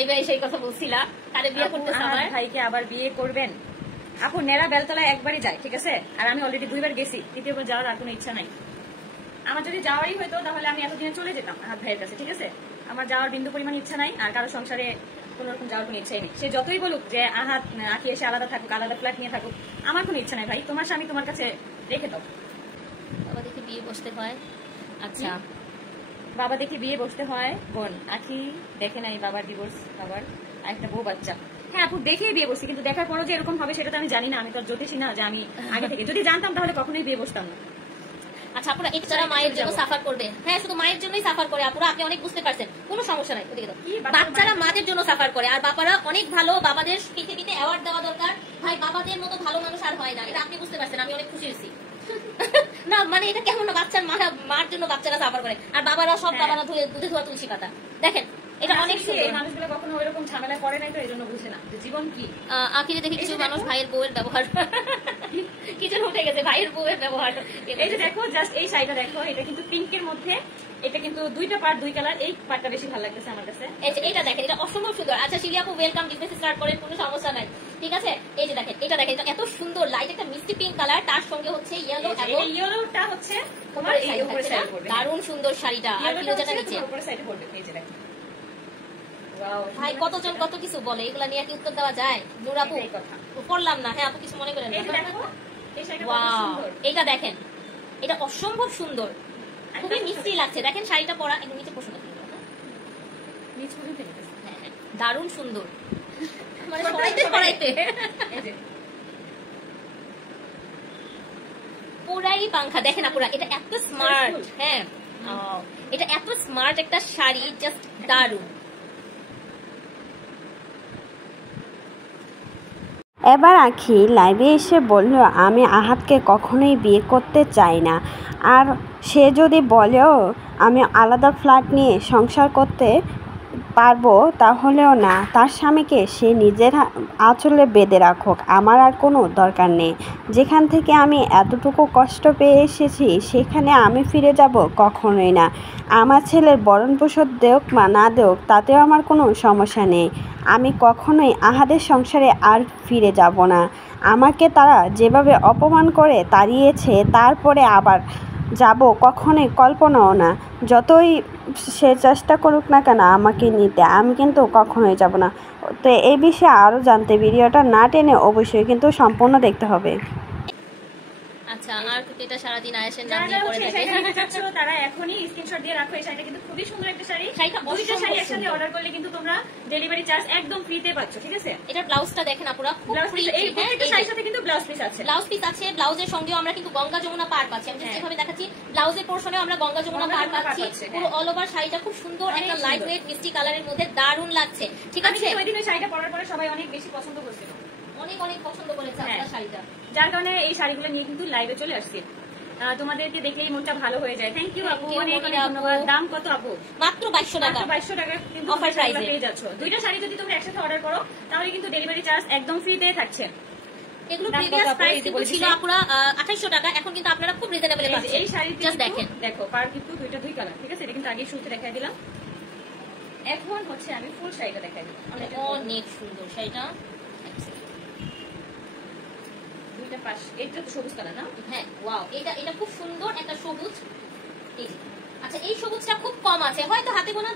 লাইভে সেই কথা বলছিলা, তারে বিয়ে করতে আমার ভাইকে আবার বিয়ে করবেন। আপু নেড়া বেলতলা একবারই যায়, ঠিক আছে, আর আমি অলরেডি 2 বার গেছি, তৃতীয়বার যাওয়ার আর কোনো ইচ্ছা নাই। আমার যদি যাওয়ারই হইতো তাহলে আমি এতদিনে চলে যেতাম আহাদ ভাইয়ের কাছে, ঠিক আছে। আমার যাওয়ার বিন্দু পরিমাণ ইচ্ছা নাই, আর কারো সংসারে কোন রকম যাওয়ার কোনো ইচ্ছাই নেই। সে যতই বলুক যে আহাদ আঁকি এসে আলাদা থাকুক, আলাদা ফ্ল্যাট নিয়ে থাকুক, আমার কোনো ইচ্ছা নাই ভাই। তোমার স্বামী তোমার কাছে রেখে দাও। বাবা দেখে বিয়ে বসতে হয়। আচ্ছা বাবা দেখে বিয়ে বসতে হয় বোন, আঁকি দেখে নাই বাবার ডিভোর্স, বাবার আর একটা বউ বাচ্চা। হ্যাঁ আপু দেখেই বিয়ে বসছি, কিন্তু দেখার পরও যে এরকম হবে সেটা তো আমি জানি না। আমি তো জ্যোতিষী না যে আমি আগে থেকে যদি জানতাম তাহলে কখনোই বিয়ে বসতাম না। আচ্ছা আপুরা এটা যারা মায়ের জন্য সাফার করবে, হ্যাঁ শুধু মায়ের জন্যই সাফার করে আপুরা, আপনি অনেক বুঝতে পারছেন, কোনো সমস্যা নাই। বাচ্চারা মাদের জন্য সাফার করে, আর বাবারা অনেক ভালো, বাবাদের পৃথিবীতে অ্যাওয়ার্ড দেওয়া দরকার ভাই, বাবাদের মতো ভালো মানুষ আর হয় না, এটা আপনি বুঝতে পারছেন, আমি অনেক খুশি হয়েছি। না মানে এটা কেমন না, বাচ্চার মার জন্য বাচ্চারা সাফার করে, আর বাবারা সব বাবারা দুধে ধোয়া তুলসী পাতা। দেখেন এটা অনেক সুন্দর। মানুষগুলো কখনো ওইরকম ঝামেলা করে নাই, তো এই জন্য বুঝে না যে জীবন কি। আখিরে দেখি কিছু মানুষ ভাইয়ের বউয়ের ব্যবহার কিচেন উঠে গেছে, ভাইয়ের বউয়ের ব্যবহার। এই যে দেখো জাস্ট এই শাড়িটা দেখো, এটা কিন্তু পিঙ্কের মধ্যে, এটা কিন্তু 2টা পার্ট 2 কালার, এই পার্টটা বেশি ভালো লাগতেছে আমার কাছে। এটা দেখেন, এটা অসম্ভব সুন্দর। আচ্ছা শিলি আপু ওয়েলকাম, বিজনেস স্টার্ট করেন, কোনো সমস্যা নাই, ঠিক আছে। এই যে দেখেন, এটা দেখেন, এটা এত সুন্দর লাইট একটা মিষ্টি পিঙ্ক কালার, তার সঙ্গে হচ্ছে ইয়েলো, এবং ইয়েলোটা হচ্ছে তোমার এই উপরে সাইড পড়বে, দারুণ সুন্দর শাড়িটা, আর ফিরোজাটা নিচে উপরে সাইডে পড়বে। এই যে দেখেন ভাই কতজন কত কিছু বলে, এগুলা নিয়ে কি উত্তর দেওয়া যায়? নূর আপু পড়লাম না, হ্যাঁ আপু কিছু মনে করেন না। এটা দেখেন, এটা অসম্ভব সুন্দর, খুবই মিষ্টি লাগছে। দেখেন শাড়িটা পরা একদম নিচে পছন্দ, দারুণ সুন্দর, মানে সবাইতে পরাইতে পুরাই পাংখা। দেখেন আপুরা এটা এত স্মার্ট, হ্যাঁ এটা এত স্মার্ট একটা শাড়ি, জাস্ট দারুণ। এবার আঁখি লাইভে এসে বলল আমি আহাদকে কখনোই বিয়ে করতে চাই না, আর সে যদি বলেও আমি আলাদা ফ্ল্যাট নিয়ে সংসার করতে পারবো তাহলেও না, তার স্বামীকে সে নিজের আঁচলে বেঁধে রাখুক, আমার আর কোনো দরকার নেই। যেখান থেকে আমি এতটুকু কষ্ট পেয়ে এসেছি সেখানে আমি ফিরে যাব কখনোই না। আমার ছেলের ভরণ পোষণ দেওক বা না দেওক তাতেও আমার কোনো সমস্যা নেই, আমি কখনোই আহাদের সংসারে আর ফিরে যাব না। আমাকে তারা যেভাবে অপমান করে তাড়িয়েছে তারপরে আবার যাব কখনোই কল্পনাও না। যতই সে চেষ্টা করুক না কেন আমাকে নিতে, আমি কিন্তু কখনোই যাব না। তো এই বিষয়ে আরও জানতে ভিডিওটা না টেনে অবশ্যই কিন্তু সম্পূর্ণ দেখতে হবে। আচ্ছা আর এটা সারাদিন আয়েশের নাম নিয়ে পড়ে থাকে, তারা এখনই স্ক্রিনশট দিয়ে রাখো। এই শাড়িটা কিন্তু খুবই সুন্দর একটা শাড়ি, দুইটা শাড়ি একসাথে অর্ডার করলে কিন্তু তোমরা ডেলিভারি চার্জ একদম ফ্রিতে পাচ্ছ, ঠিক আছে। এটা ব্লাউজটা দেখেন আপুরা, খুব ফ্রি, এই প্রত্যেকটা শাড়ির সাথে কিন্তু ব্লাউজ পিস আছে, ব্লাউজের সঙ্গেও আমরা কিন্তু গঙ্গা যমুনা পার পাচ্ছি। আমি যেভাবে দেখাচ্ছি ব্লাউজের পোরশনেও আমরা গঙ্গা যমুনা পার পাচ্ছি, পুরো অল ওভার শাড়িটা খুব সুন্দর একটা লাইট ওয়েট মিষ্টি কালারের মধ্যে দারুণ লাগছে, ঠিক আছে। ওই দিন শাড়িটা পরার পরে সবাই অনেক বেশি পছন্দ করছিল, অনেক অনেক পছন্দ করেছে আপনার শাড়িটা, যার কারণে এই শাড়িগুলো নিয়ে কিন্তু লাইভে চলে আসছি। তোমাদেরকে দেখলেই মনটা ভালো হয়ে যায়। থ্যাংক ইউ আপু, অনেক অনেক ধন্যবাদ। দাম কত আপু? মাত্র 2200 টাকা, 2200 টাকা কিন্তু অফার প্রাইসে পেয়ে যাচ্ছ। দুইটা শাড়ি যদি তোমরা একসাথে অর্ডার করো তাহলে কিন্তু ডেলিভারি চার্জ একদম ফ্রিতে থাকছে। এগুলো প্রিভিয়াস প্রাইস কিন্তু ছিল আপুরা 2800 টাকা, এখন কিন্তু আপনারা খুব রিজনেবল এ পাচ্ছেন। এই শাড়ি জাস্ট দেখেন, দেখো পার কিন্তু দুইটা দুই কালার, ঠিক আছে। এটা কিন্তু আগে শুরুতে দেখাই দিলাম, এখন হচ্ছে আমি ফুল শাড়িটা দেখাই দিলাম। অনেক সুন্দর শাড়িটা, দুইটা পাশ, এটা তো সবুজ কালার না? হ্যাঁ ওয়াও, এটা খুব সুন্দর একটা সবুজ। আচ্ছা এই সবুজটা খুব কম আছে, হয়তো হাতে গোনা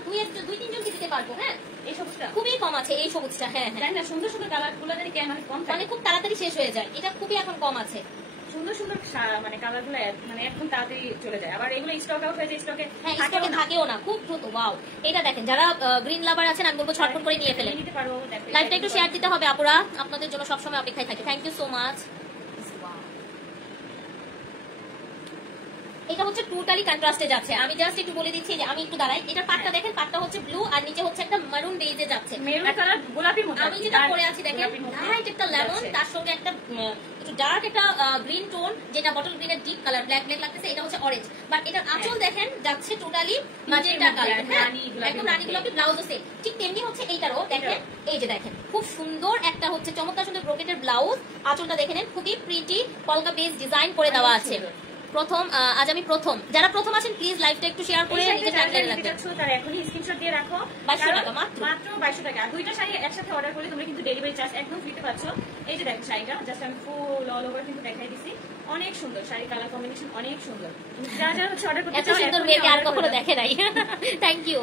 দুই তিনজন দিতে পারবো। হ্যাঁ এই সবুজটা খুবই কম আছে, এই সবুজটা। হ্যাঁ হ্যাঁ না সুন্দর সুন্দর কালার গুলো জানি কেন কম, মানে খুব তাড়াতাড়ি শেষ হয়ে যায়, এটা খুবই এখন কম আছে। সুন্দর সুন্দর মানে কালার গুলো মানে একদম তাড়াতাড়ি চলে যায়, আবার এগুলো স্টক আউট হয়ে যায়, স্টকে থাকেও না খুব দ্রুত। ওয়াও এটা দেখেন, যারা গ্রিন লাভার আছেন আমি বলবো ছটফট করে নিয়ে ফেলেন। লাইভটা একটু শেয়ার দিতে হবে আপুরা, আপনাদের জন্য সবসময় অপেক্ষায় থাকি। Thank you so much. এটা হচ্ছে টোটালি কন্ট্রাস্টে যাচ্ছে, আমি জাস্ট একটু বলে দিচ্ছি যে আমি একটু দাঁড়াই। এটার পাটটা দেখেন, পাটটা হচ্ছে ব্লু আর নিচে হচ্ছে একটা মারুন বেজে যাচ্ছে, মেরুন কালার গোলাপির মতো। আমি যেটা পরে আছি দেখেন লাইট একটা লেমন, তার সঙ্গে একটা একটু ডার্ক একটা গ্রিন টোন, যেটা বটল গ্রিনের ডিপ কালার ব্ল্যাক ব্ল্যাক লাগতেছে, এটা হচ্ছে অরেঞ্জ। বাট এটার আঁচল দেখেন যাচ্ছে টোটালি ম্যাজেন্টা কালার, একদম রানী গোলাপি। ব্লাউজ আছে ঠিক তেমনি হচ্ছে এইটারও দেখেন, এই যে দেখেন খুব সুন্দর একটা হচ্ছে চমৎকার সুন্দর ব্রোকেটের ব্লাউজ। আঁচলটা দেখে নেন, খুবই প্রিটি কলকা বেস ডিজাইন করে দেওয়া আছে, প্রথম আজ আমি প্রথম, যারা প্রথম আছেন প্লিজ লাইভটা একটু শেয়ার করে নিজের টাইমলাইনে রাখবেন। তারা এখনই স্ক্রিনশট দিয়ে রাখো। 2200 টাকা মাত্র 2200 টাকা। আর দুইটা শাড়ি একসাথে অর্ডার করলে তোমরা কিন্তু ডেলিভারি চার্জ একদম ফ্রিতে পাচ্ছ। এই যে দেখো শাড়িটা জাস্ট আমি ফুল অল ওভার কিন্তু দেখাই দিছি, অনেক সুন্দর শাড়ি, কালার কম্বিনেশন অনেক সুন্দর। যা যা হচ্ছে অর্ডার করতে এত সুন্দর মেয়েকে আর কখনো দেখে নাই। Thank you.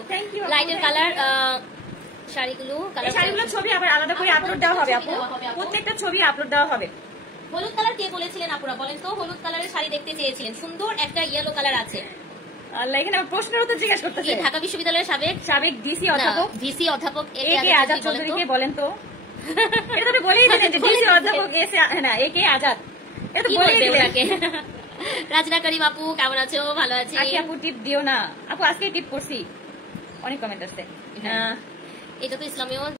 লাইটের কালার শাড়িগুলো ছবি আবার আলাদা করে আপলোড দেওয়া হবে আপু, প্রত্যেকটা ছবি আপলোড দেওয়া হবে। হলুদ কালার কে বলেছিলেন আপুরা বলেন তো? হলুদ কালারের শাড়ি দেখতে চেয়েছিলেন, সুন্দর একটা ইয়েলো কালার আছে। আল্লাহ, এখানে প্রশ্নের উত্তর জিজ্ঞাসা করতেছে। ঢাকা বিশ্ববিদ্যালয়ের সাবেক ডিসি অধ্যাপক এ কে আজাদ চৌধুরীকে বলেন তো। এটা তো বলেই দিলেন যে ডিসি অধ্যাপক এ কে আজাদ, এটা তো বলেই দিলেন। রাজনা করিম আপু কেমন আছো? ভালো আছি। আপু টিপ দিও না আপু, আজকে টিপ করছি, অনেক কমেন্ট আসছে। এটা তো ইসলামীয়